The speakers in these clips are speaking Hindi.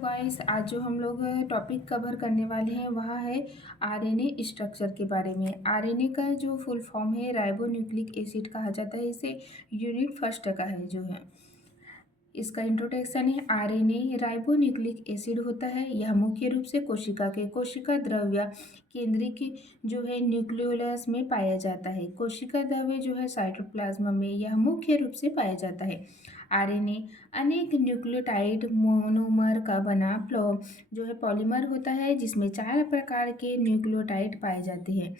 गाइस, आज जो हम लोग टॉपिक कवर करने वाले हैं वह है आरएनए स्ट्रक्चर के बारे में। आरएनए का जो फुल फॉर्म है राइबोन्यूक्लिक एसिड कहा जाता है। इसे यूनिट फर्स्ट का है जो है। इसका इंट्रोडक्शन है। आरएनए राइबोन्यूक्लिक एसिड होता है। यह मुख्य रूप से कोशिका द्रव्य केंद्रिक जो है न्यूक्लियोलस में पाया जाता है। कोशिका द्रव्य जो है साइटोप्लाज्म में यह मुख्य रूप से पाया जाता है। आरएनए अनेक न्यूक्लियोटाइड मोनोमर का बना जो है पॉलीमर होता है, जिसमें 4 प्रकार के न्यूक्लियोटाइड पाए जाते हैं।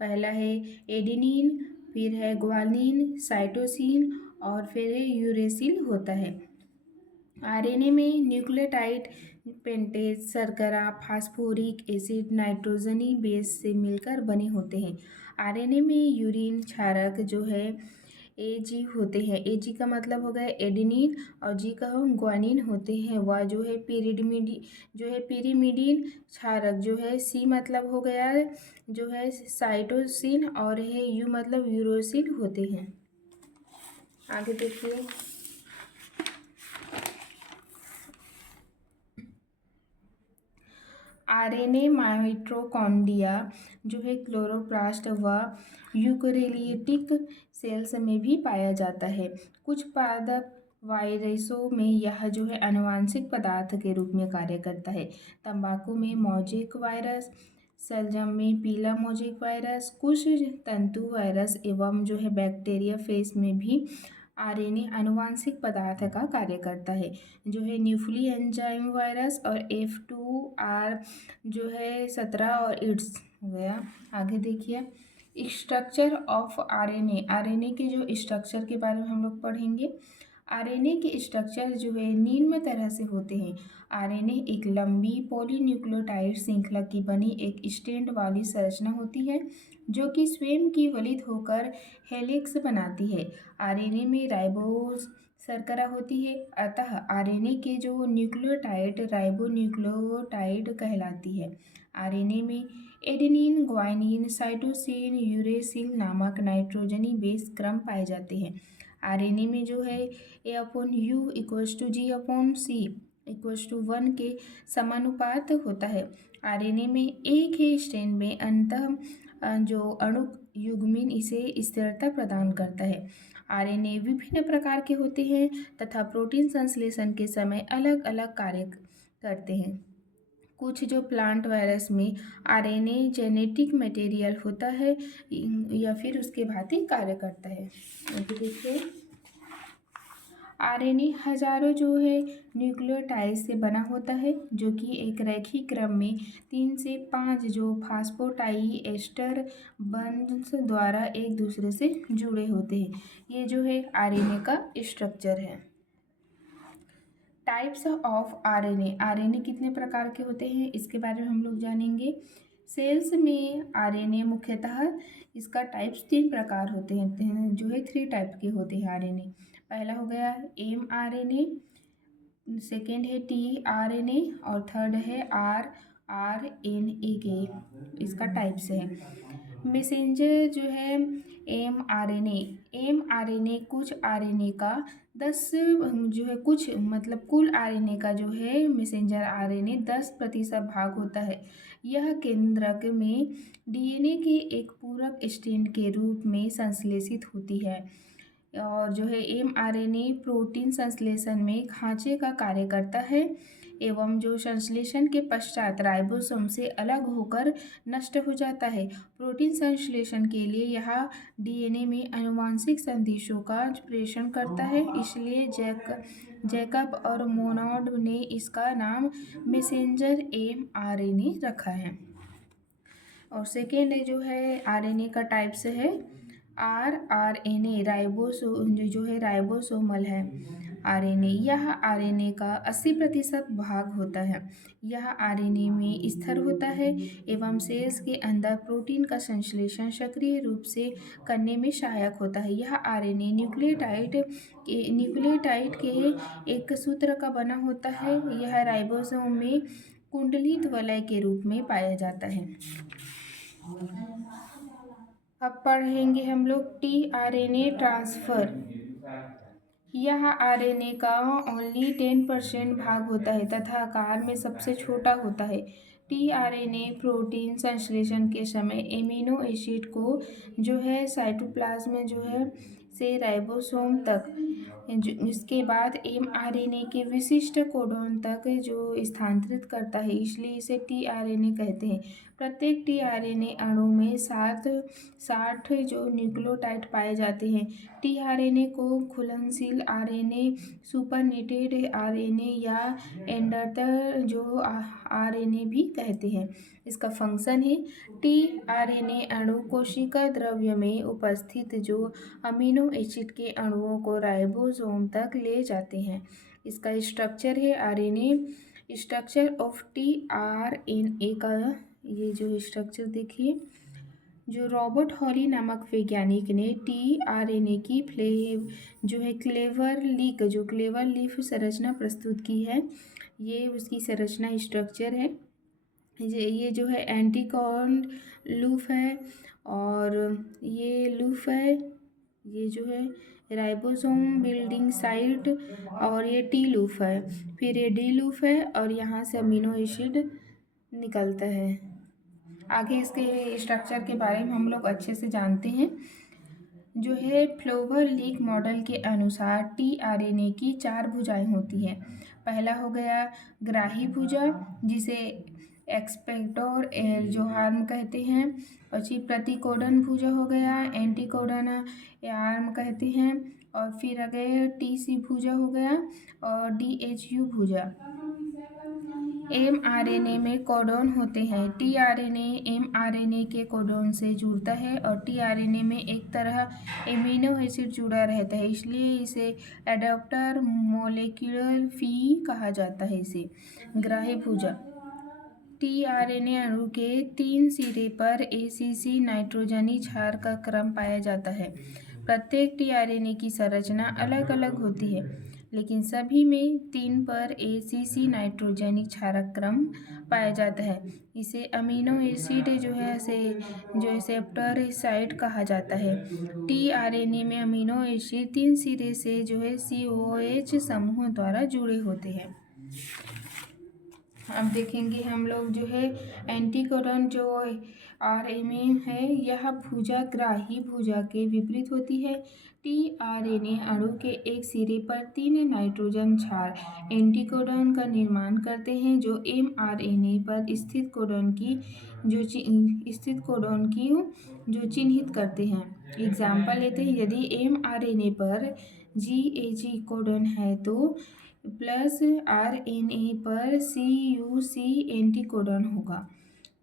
पहला है एडेनिन, फिर है ग्वानिन, साइटोसिन और फिर है यूरेसिल होता है। आरएनए में न्यूक्लियोटाइड पेंटेज, शर्करा, फास्फोरिक एसिड, नाइट्रोजनी बेस से मिलकर बने होते हैं। आरएनए में यूरिन क्षारक जो है एजी होते हैं। एजी का मतलब हो गया एडेनिन और जी का ग्वानिन होते हैं। वह जो है पिरिमिडीन क्षारक जो है सी मतलब हो गया जो है साइटोसिन और है यू मतलब यूरोसिल होते हैं। आगे देखिए। आरएनए माइटोकॉन्ड्रिया जो है क्लोरोप्लास्ट व यूकेरियोटिक सेल्स में भी पाया जाता है। कुछ पादप वायरसों में यह जो है आनुवंशिक पदार्थ के रूप में कार्य करता है। तंबाकू में मोज़ेक वायरस, शलजम में पीला मोज़ेक वायरस, कुछ तंतु वायरस एवं जो है बैक्टीरिया फेस में भी आरएनए आनुवंशिक पदार्थ का कार्य करता है। जो है न्यूक्ली एंजाइम वायरस और F2R जो है 17 और इट्स हो गया। आगे देखिए स्ट्रक्चर ऑफ आरएनए। आरएनए के जो स्ट्रक्चर के बारे में हम लोग पढ़ेंगे। आरएनए के स्ट्रक्चर जो है निम्न तरह से होते हैं। आरएनए एक लंबी पॉलीन्यूक्लियोटाइड श्रृंखला की बनी एक स्ट्रैंड वाली संरचना होती है, जो कि स्वयं की वलित होकर हेलिक्स बनाती है। आरएनए में राइबोस शर्करा होती है, अतः आरएनए के जो न्यूक्लियोटाइड राइबोन्यूक्लियोटाइड कहलाती है। आरएनए में एडेनिन, ग्वानिन, साइटोसिन, यूरेसिल नामक नाइट्रोजनी बेस क्रम पाए जाते हैं। आरएनए में जो है A/U=G/C=1 के समानुपात होता है। आरएनए में एक ही स्ट्रैंड में जो अणु युग्मन इसे स्थिरता प्रदान करता है। आरएनए विभिन्न प्रकार के होते हैं तथा प्रोटीन संश्लेषण के समय अलग अलग कार्य करते हैं। कुछ जो प्लांट वायरस में आरएनए जेनेटिक मटेरियल होता है या फिर उसके भांति कार्य करता है। देखिए आरएनए हजारों जो है न्यूक्लियोटाइड से बना होता है, जो कि एक रैखिक क्रम में 3 से 5 जो फास्फोडाइएस्टर बॉन्ड्स द्वारा एक दूसरे से जुड़े होते हैं। ये जो है आरएनए का स्ट्रक्चर है। Types of RNA. आरएनए कितने प्रकार के होते हैं इसके बारे में हम लोग जानेंगे। सेल्स में आरएनए मुख्यतः इसका टाइप्स 3 प्रकार होते हैं, जो है 3 टाइप के होते हैं आरएनए। पहला हो गया mRNA, सेकेंड है tRNA और थर्ड है rRNA के इसका टाइप्स है। मैसेंजर जो है mRNA कुछ आरएनए का 10 जो है कुछ मतलब कुल आरएनए का जो है मैसेंजर आरएनए 10% भाग होता है। यह केंद्रक में डीएनए के एक पूरक स्ट्रैंड के रूप में संश्लेषित होती है। और जो है mRNA प्रोटीन संश्लेषण में खांचे का कार्य करता है एवं जो संश्लेषण के पश्चात राइबोसोम से अलग होकर नष्ट हो जाता है। प्रोटीन संश्लेषण के लिए यह डीएनए में आनुवंशिक संदेशों का प्रेषण करता है, इसलिए जैकब और मोनोड ने इसका नाम मैसेंजर mRNA रखा है। और सेकेंड जो है आरएनए का टाइप्स है rRNA जो है राइबोसोमल है आरएनए। यह आरएनए का 80% भाग होता है। यह आरएनए में स्थिर होता है एवं सेल्स के अंदर प्रोटीन का संश्लेषण सक्रिय रूप से करने में सहायक होता है। यह आरएनए न्यूक्लियोटाइड के एक सूत्र का बना होता है। यह राइबोसोम में कुंडलित वलय के रूप में पाया जाता है। अब पढ़ेंगे हम लोग tRNA ट्रांसफर। यह आरएनए का ओनली 10% भाग होता है तथा आकार में सबसे छोटा होता है। टीआरएनए प्रोटीन संश्लेषण के समय एमिनो एसिड को जो है साइटोप्लाज्म में जो है से राइबोसोम तक इसके बाद एमआरएनए के विशिष्ट कोडोन तक जो स्थानांतरित करता है, इसलिए इसे टीआरएनए कहते हैं। प्रत्येक टीआरएनए अणु में 60 जो न्यूक्लियोटाइड पाए जाते हैं। टीआरएनए को घुलनशील आरएनए, सुपरनेटेड आरएनए या एंडोटर जो आरएनए भी कहते हैं। इसका फंक्शन है टीआरएनए अणु कोशिका द्रव्य में उपस्थित जो अमीनो एसिड के अणुओं को राइबोसोम तक ले जाते हैं। इसका स्ट्रक्चर है आरएनए स्ट्रक्चर ऑफ टीआरएनए का ये जो स्ट्रक्चर देखिए, जो रॉबर्ट हॉली नामक वैज्ञानिक ने टीआरएनए की क्लेवर लीफ संरचना प्रस्तुत की है। ये उसकी संरचना स्ट्रक्चर है। ये जो है एंटीकॉन लूप है और ये लूप है, ये जो है राइबोसोम बिल्डिंग साइट और ये टी लूप है, फिर ये डी लूप है और यहाँ से अमीनो एसिड निकलता है। आगे इसके स्ट्रक्चर के बारे में हम लोग अच्छे से जानते हैं। जो है फ्लोवर लीक मॉडल के अनुसार टीआरएनए की 4 भुजाएं होती हैं। पहला हो गया ग्राही भुजा, जिसे एक्सपेक्टर जो आर्म कहते हैं। પછી प्रतिकोडन भुजा हो गया, एंटीकोडन आर्म कहते हैं। और फिर आ गए टीसी भुजा हो गया और डीएचयू भुजा। एमआरएनए में कोडॉन होते हैं। टीआरएनए एमआरएनए के कोडॉन से जुड़ता है और टीआरएनए में एक तरह एमिनो एसिड जुड़ा रहता है, इसलिए इसे एडाप्टर मोलेक्यूलर फी कहा जाता है। इसे ग्राही भुजा। टीआरएनए अणु के 3 सिरे पर एसीसी नाइट्रोजनी क्षार का क्रम पाया जाता है। प्रत्येक टीआरएनए की संरचना अलग अलग होती है, लेकिन सभी में 3 पर एसीसी नाइट्रोजनी क्षारक क्रम पाया जाता है। इसे अमीनो एसिड जो है सेप्टर साइट कहा जाता है। टीआरएनए में अमीनो एसिड 3 सिरे से जो है COH समूह द्वारा जुड़े होते हैं। अब देखेंगे हम लोग जो है एंटीकोडन जो आरएनए है, यह भुजा ग्राही भुजा के विपरीत होती है। टीआरएनए अणु के एक सिरे पर 3 नाइट्रोजन क्षार एंटीकोडन का निर्माण करते हैं, जो एमआरएनए पर स्थित कोडॉन की जो चिन्हित करते हैं। एग्जाम्पल लेते हैं, यदि एमआरएनए पर GAG कोडॉन है तो प्लस आरएनए पर CUC एंटीकोडॉन होगा।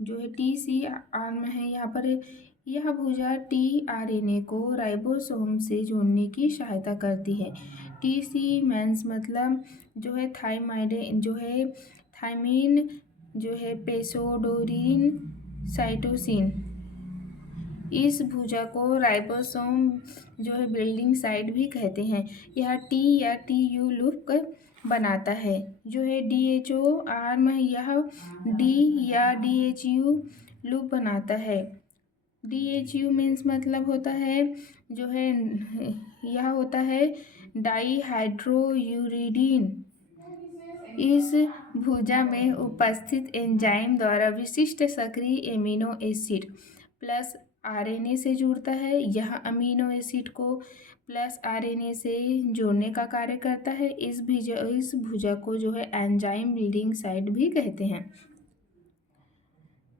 जो है TC आर्म है यहाँ पर, यह भुजा टीआरएनए को राइबोसोम से जोड़ने की सहायता करती है। TC मेंस मतलब जो है थायमीन जो है पेसोडोरिन साइटोसिन। इस भुजा को राइबोसोम जो है बिल्डिंग साइट भी कहते हैं। यह T या TU लूप बनाता है। जो है DHO आर्म है, यह D या DHU लूप बनाता है। DHU मीन्स मतलब होता है जो है यह होता है डाईहाइड्रोयूरिडीन। इस भुजा में उपस्थित एंजाइम द्वारा विशिष्ट सक्रिय एमिनो एसिड प्लस आरएनए से जुड़ता है। यह अमीनो एसिड को प्लस आरएनए से जोड़ने का कार्य करता है। इस भुजा को जो है एंजाइम बिल्डिंग साइट भी कहते हैं।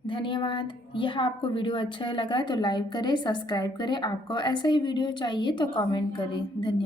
धन्यवाद। यह आपको वीडियो अच्छा लगा तो लाइक करें, सब्सक्राइब करें। आपको ऐसा ही वीडियो चाहिए तो कमेंट करें। धन्यवाद।